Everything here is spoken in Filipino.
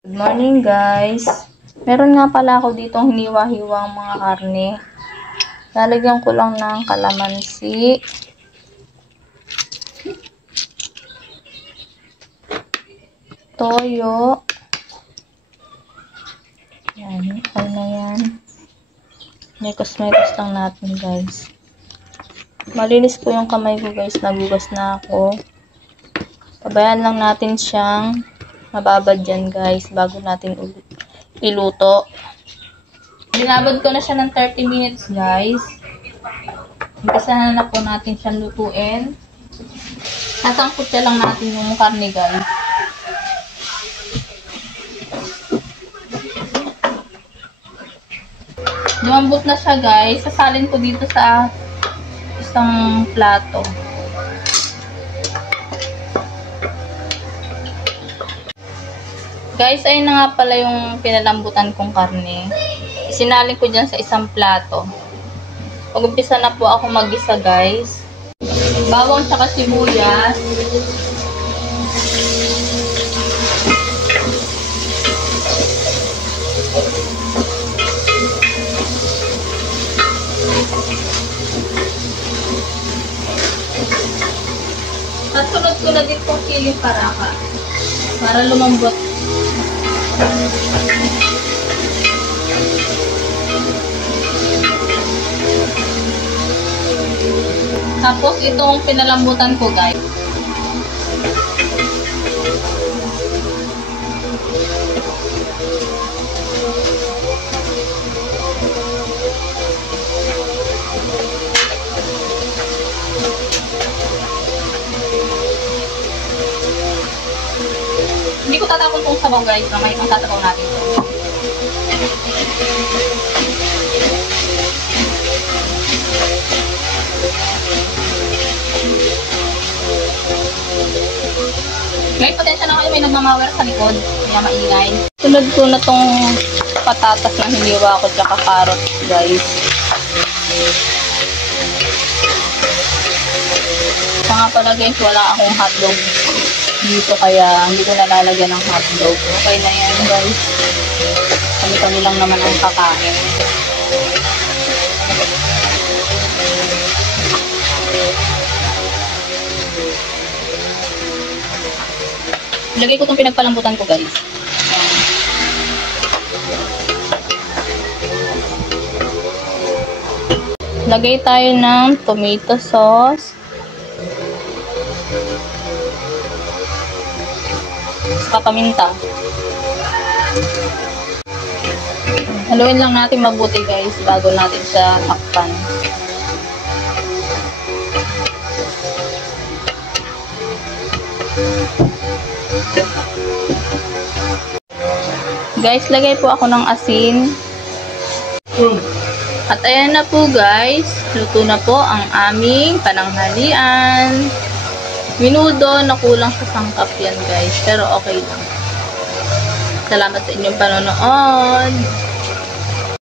Good morning guys. Meron nga pala ako ditong hiniwa-hiwang mga karne. Lalagyan ko lang ng kalamansi. Toyo. Yan, okay na yan. Mekos-mekos lang natin guys. Malinis po yung kamay ko guys. Nagugas na ako. Pabayaan lang natin siyang mababad dyan guys bago natin iluto. Binabad ko na siya ng 30 minutes guys. Umpisa na po natin siyang lutuin. Sasangkot siya lang natin yung karne guys. Lumambot na siya guys. Sasalin ko dito sa isang plato. Guys, ayun na nga pala yung pinalambutan kong karne. Isinalin ko dyan sa isang plato. Mag-umpisa na po ako mag-isa guys. Bawang tsaka sibuyas. At sunod ko na din pong siling paraka para lumambot. Tapos itong pinalambutan ko guys. Hindi ko tatapon tong sabaw guys, mamaya itong tatabaw natin. Guys, patensya na kayo, may nagmamawer sa likod, kaya maingay. Sunod ko na tong patatas na hiniwa ko tsaka carrots guys. Mga pala guys, wala akong hotdog dito kaya hindi ko nalalagyan ng hotdog. Okay na yan guys. Kami lang naman ang kakain. Ilagay ko itong pinagpalambutan ko guys. Lagay tayo ng tomato sauce. Papaminta. Haluin lang natin mabuti guys bago natin siya takpan. Guys, lagay po ako ng asin. At ayan na po guys, luto na po ang aming pananghalian. Minudo na kulang sa sangkap yan guys, pero okay lang. Salamat sa inyong panonood.